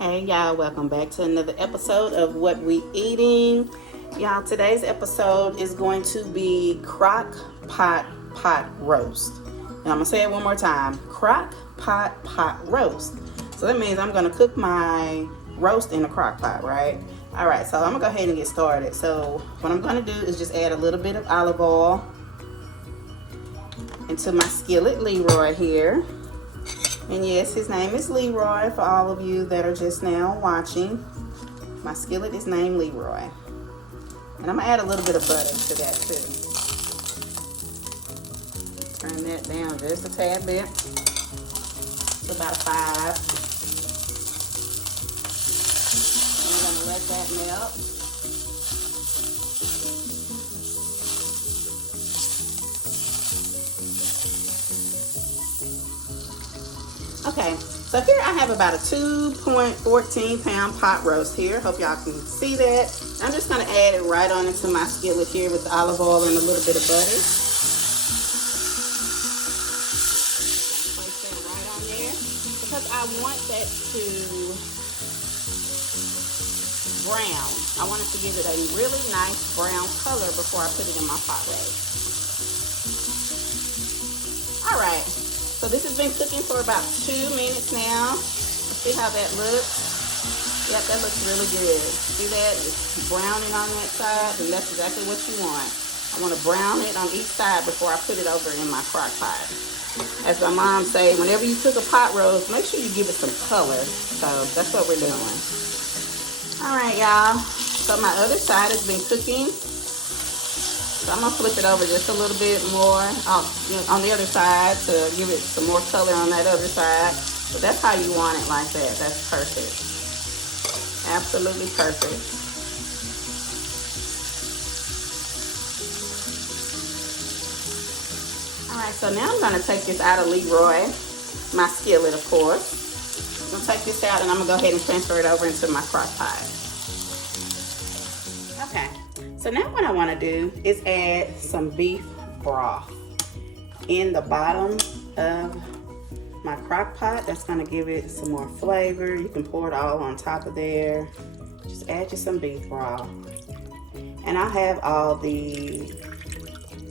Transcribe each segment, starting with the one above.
Hey y'all, welcome back to another episode of What We Eating. Y'all, today's episode is going to be CrockPot pot roast. And I'm gonna say it one more time, CrockPot pot roast. So that means I'm gonna cook my roast in a crock pot, right? All right, so I'm gonna go ahead and get started. So what I'm gonna do is just add a little bit of olive oil into my skillet Leroy here. And yes, his name is Leroy for all of you that are just now watching. My skillet is named Leroy. And I'm gonna add a little bit of butter to that too. Turn that down just a tad bit. It's about a 5. And I'm gonna let that melt. Okay, so here I have about a 2.14 pound pot roast here. Hope y'all can see that. I'm just gonna add it right on into my skillet here with the olive oil and a little bit of butter. Place that right on there because I want that to brown. I want it to give it a really nice brown color before I put it in my pot roast. All right. So this has been cooking for about 2 minutes now. See how that looks? Yep, that looks really good. See that? It's browning on that side, and that's exactly what you want. I want to brown it on each side before I put it over in my crock pot. As my mom say, whenever you cook a pot roast, make sure you give it some color. So that's what we're doing. All right, y'all. So my other side has been cooking. So I'm gonna flip it over just a little bit more on the other side to give it some more color on that other side. But that's how you want it, like that. That's perfect. Absolutely perfect. All right, so now I'm gonna take this out of Leroy, my skillet, of course. I'm gonna take this out and I'm gonna go ahead and transfer it over into my crock pot. Okay. So now what I want to do is add some beef broth in the bottom of my crock pot. That's going to give it some more flavor. You can pour it all on top of there. Just add you some beef broth. And I'll have all the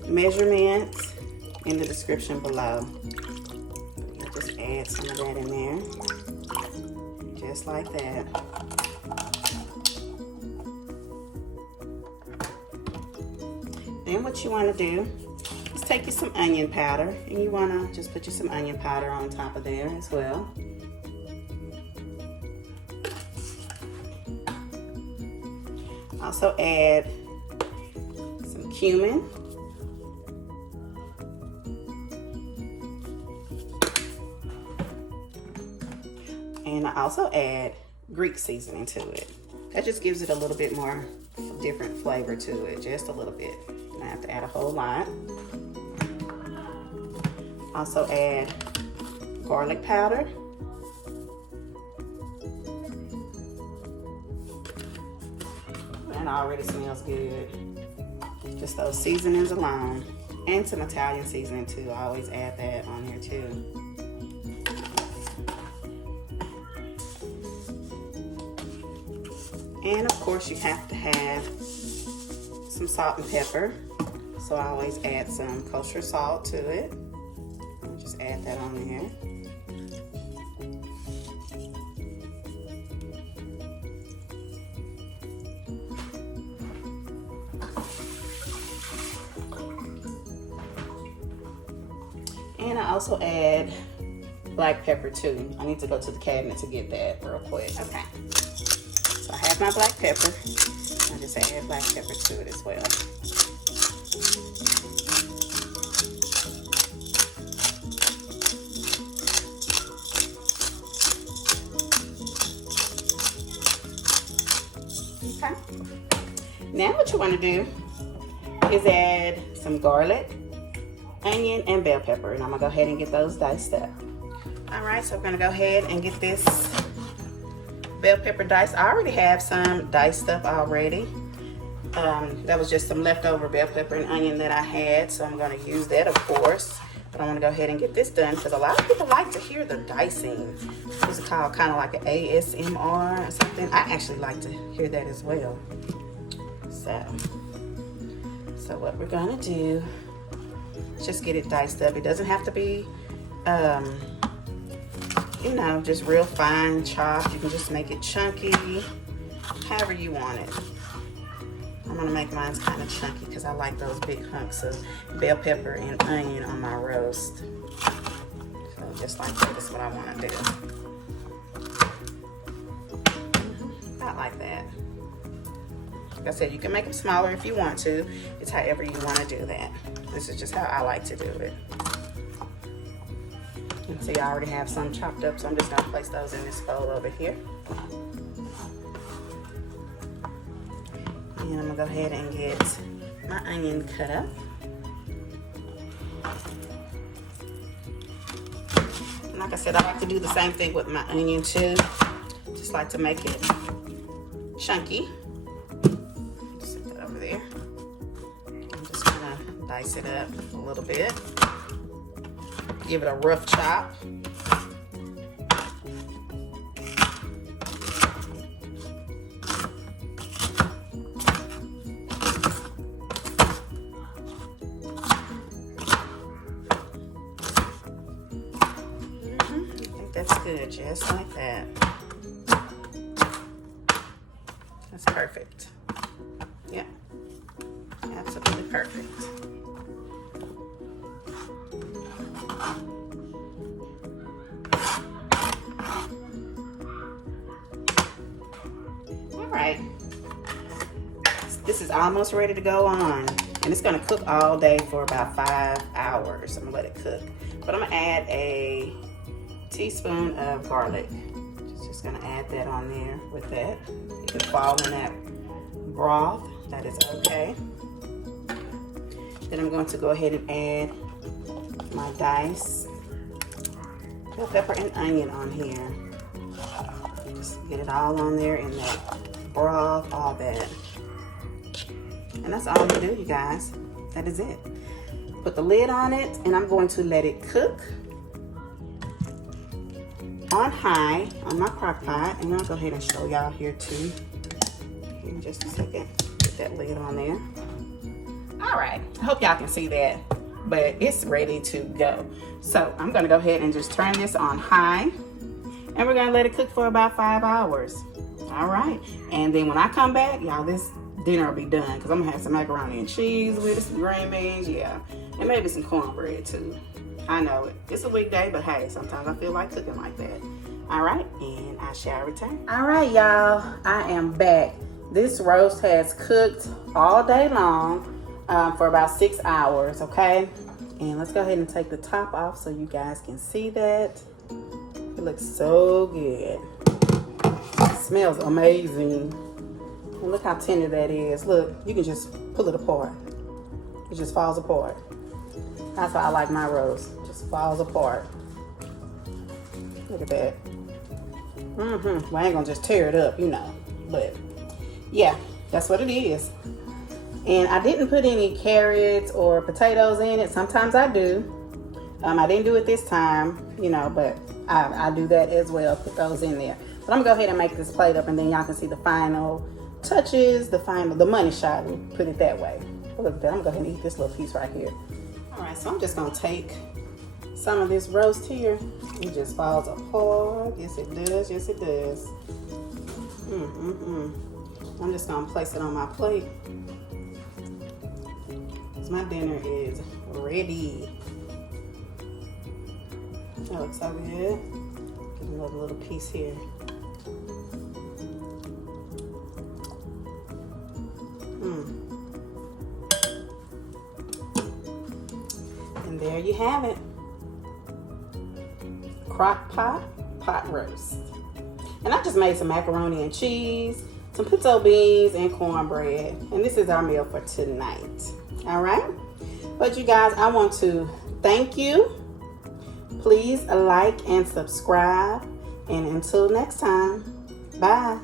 measurements in the description below. Just add some of that in there. Just like that. Then what you want to do is take you some onion powder, and you want to just put you some onion powder on top of there as well. Also add some cumin. And I also add Greek seasoning to it. That just gives it a little bit more different flavor to it, just a little bit. I have to add a whole lot. Also add garlic powder. And it already smells good. Just those seasonings alone. And some Italian seasoning too. I always add that on here too. And of course you have to have some salt and pepper. So I always add some kosher salt to it. I'll just add that on there. And I also add black pepper too. I need to go to the cabinet to get that real quick. Okay. So I have my black pepper. I just add black pepper to it as well. Okay. Now what you want to do is add some garlic, onion, and bell pepper. And I'm going to go ahead and get those diced up. Alright, so I'm going to go ahead and get this bell pepper diced. I already have some diced up already. That was just some leftover bell pepper and onion that I had. So I'm going to use that, of course. But I want to go ahead and get this done because a lot of people like to hear the dicing. This is called kind of like an ASMR or something. I actually like to hear that as well. So what we're gonna do is just get it diced up. It doesn't have to be, you know, just real fine chopped. You can just make it chunky, however you want it. I'm gonna make mine kind of chunky because I like those big hunks of bell pepper and onion on my roast. So just like that is what I want to do. About like that. Like I said, you can make them smaller if you want to. It's however you want to do that. This is just how I like to do it. And see, I already have some chopped up, so I'm just gonna place those in this bowl over here. And I'm gonna go ahead and get my onion cut up. And like I said, I like to do the same thing with my onion too. Just like to make it chunky. Just set that over there. I'm just gonna dice it up a little bit. Give it a rough chop. That's good, just like that. That's perfect. Yeah, absolutely perfect. All right, this is almost ready to go on, and it's gonna cook all day for about 5 hours. I'm gonna let it cook, but I'm gonna add a teaspoon of garlic. Just gonna add that on there with that. It could fall in that broth, that is okay. Then I'm going to go ahead and add my diced bell pepper and onion on here. Just get it all on there in that broth, all that. And that's all you do, you guys. That is it. Put the lid on it, and I'm going to let it cook on high on my crock pot, and I'll go ahead and show y'all here too. In just a second, get that lid on there. All right, I hope y'all can see that, but it's ready to go. So I'm gonna go ahead and just turn this on high, and we're gonna let it cook for about 5 hours. All right, and then when I come back, y'all, this dinner will be done because I'm gonna have some macaroni and cheese with it, some green beans, yeah, and maybe some cornbread too. I know it's a weekday, but hey, sometimes I feel like cooking like that. All right, and I shall return. All right, y'all, I am back. This roast has cooked all day long for about 6 hours, okay? And let's go ahead and take the top off so you guys can see that. It looks so good. It smells amazing. And look how tender that is. Look, you can just pull it apart. It just falls apart. That's why I like my roast. Just falls apart. Look at that. Well, I ain't gonna just tear it up, you know. But yeah, that's what it is. And I didn't put any carrots or potatoes in it. Sometimes I do. I didn't do it this time, you know, but I do that as well. Put those in there. But I'm gonna go ahead and make this plate up, and then y'all can see the final touches, the money shot, and put it that way. Look at that. I'm gonna go ahead and eat this little piece right here. All right, so I'm just gonna take some of this roast here. It just falls apart. Yes, it does. Yes, it does. I'm just gonna place it on my plate. My dinner is ready. That looks so good. Get another little piece here. And there you have it. CrockPot pot roast. And I just made some macaroni and cheese, some pinto beans, and cornbread. And this is our meal for tonight. All right. But you guys, I want to thank you. Please like and subscribe. And until next time, bye.